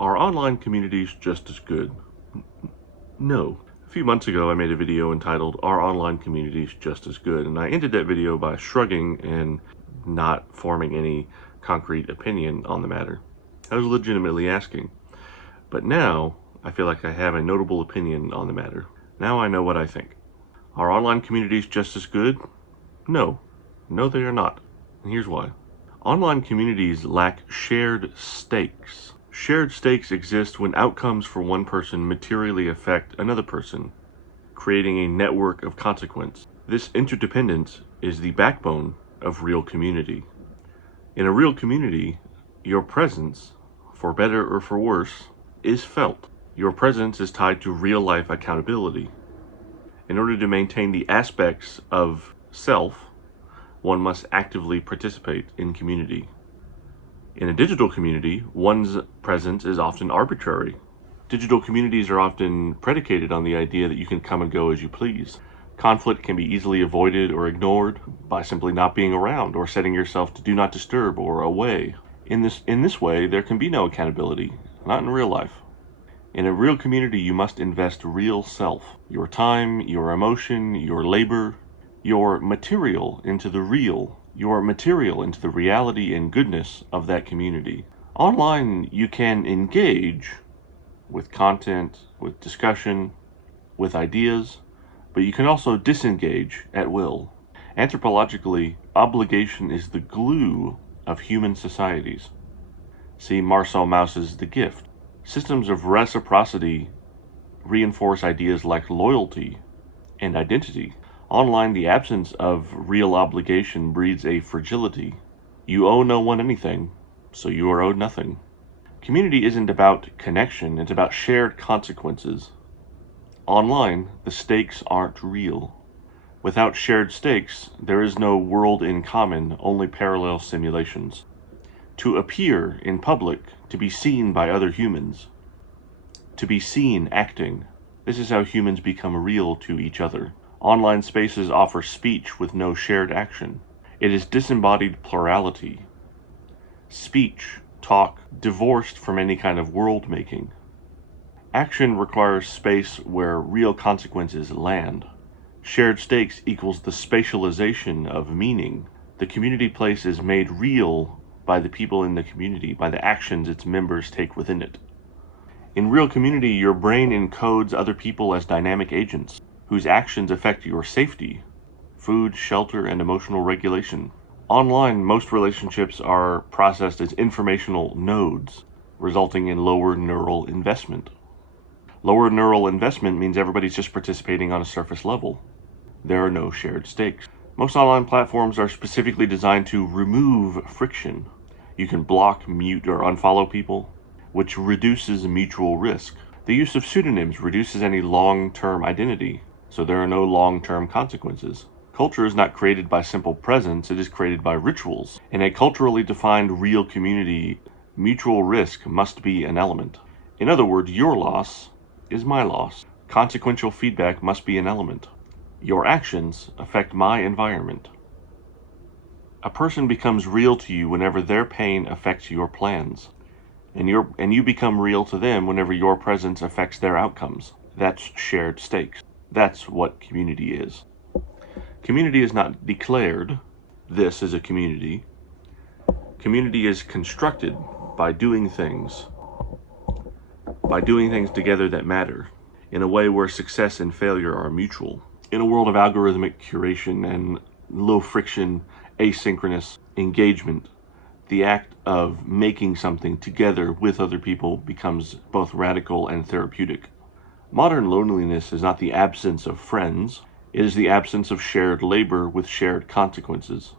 Are online communities just as good? No. A few months ago, I made a video entitled, Are Online Communities Just as Good? And I ended that video by shrugging and not forming any concrete opinion on the matter. I was legitimately asking. But now, I feel like I have a notable opinion on the matter. Now I know what I think. Are online communities just as good? No. No, they are not. And here's why. Online communities lack shared stakes. Shared stakes exist when outcomes for one person materially affect another person, creating a network of consequence. This interdependence is the backbone of real community. In a real community, your presence, for better or for worse, is felt. Your presence is tied to real-life accountability. In order to maintain the aspects of self, one must actively participate in community. In a digital community, one's presence is often arbitrary. Digital communities are often predicated on the idea that you can come and go as you please. Conflict can be easily avoided or ignored by simply not being around or setting yourself to do not disturb or away. In this way, there can be no accountability, not in real life. In a real community, you must invest real self, your time, your emotion, your labor, your material into the reality and goodness of that community. Online, you can engage with content, with discussion, with ideas, but you can also disengage at will. Anthropologically, obligation is the glue of human societies. See Marcel Mauss's The Gift. Systems of reciprocity reinforce ideas like loyalty and identity. Online, the absence of real obligation breeds a fragility. You owe no one anything, so you are owed nothing. Community isn't about connection, it's about shared consequences. Online, the stakes aren't real. Without shared stakes, there is no world in common, only parallel simulations. To appear in public, to be seen by other humans, to be seen acting, this is how humans become real to each other. Online spaces offer speech with no shared action. It is disembodied plurality. Speech, talk, divorced from any kind of world-making. Action requires space where real consequences land. Shared stakes equals the spatialization of meaning. The community place is made real by the people in the community, by the actions its members take within it. In real community, your brain encodes other people as dynamic agents, whose actions affect your safety, food, shelter, and emotional regulation. Online, most relationships are processed as informational nodes, resulting in lower neural investment. Lower neural investment means everybody's just participating on a surface level. There are no shared stakes. Most online platforms are specifically designed to remove friction. You can block, mute, or unfollow people, which reduces mutual risk. The use of pseudonyms reduces any long-term identity, so there are no long-term consequences. Culture is not created by simple presence, it is created by rituals. In a culturally defined real community, mutual risk must be an element. In other words, your loss is my loss. Consequential feedback must be an element. Your actions affect my environment. A person becomes real to you whenever their pain affects your plans, and you become real to them whenever your presence affects their outcomes. That's shared stakes. That's what community is. Community is not declared, this is a community. Community is constructed by doing things together that matter, in a way where success and failure are mutual. In a world of algorithmic curation and low friction, asynchronous engagement, the act of making something together with other people becomes both radical and therapeutic. Modern loneliness is not the absence of friends, it is the absence of shared labor with shared consequences.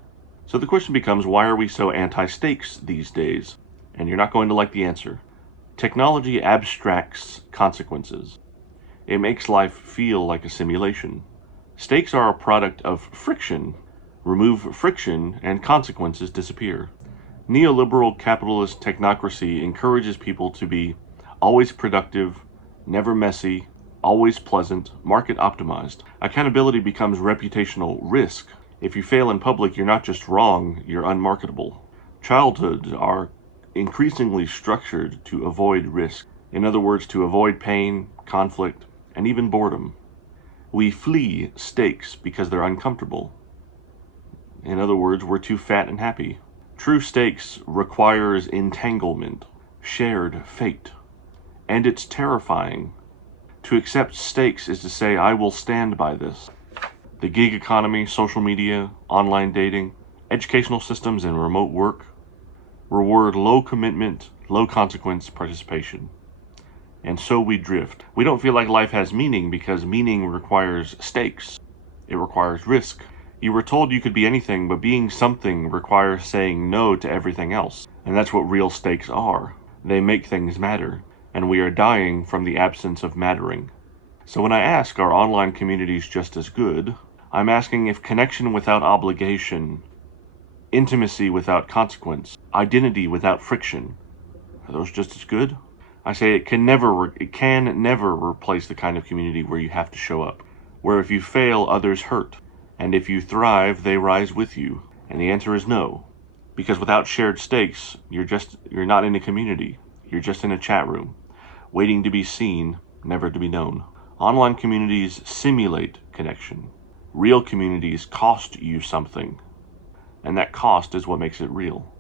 So the question becomes, why are we so anti-stakes these days? And you're not going to like the answer. Technology abstracts consequences. It makes life feel like a simulation. Stakes are a product of friction. Remove friction and consequences disappear. Neoliberal capitalist technocracy encourages people to be always productive, never messy, always pleasant, market optimized. Accountability becomes reputational risk. If you fail in public, you're not just wrong, you're unmarketable. Childhoods are increasingly structured to avoid risk. In other words, to avoid pain, conflict, and even boredom. We flee stakes because they're uncomfortable. In other words, we're too fat and happy. True stakes requires entanglement, shared fate, and it's terrifying. To accept stakes is to say, I will stand by this. The gig economy, social media, online dating, educational systems, and remote work reward low commitment, low consequence participation. And so we drift. We don't feel like life has meaning because meaning requires stakes. It requires risk. You were told you could be anything, but being something requires saying no to everything else. And that's what real stakes are. They make things matter. And we are dying from the absence of mattering. So when I ask, are online communities just as good? I'm asking if connection without obligation, intimacy without consequence, identity without friction, are those just as good? I say it can never replace the kind of community where you have to show up, where if you fail, others hurt, and if you thrive, they rise with you. And the answer is no, because without shared stakes, you're not in a community. You're just in a chat room, waiting to be seen, never to be known. Online communities simulate connection. Real communities cost you something, and that cost is what makes it real.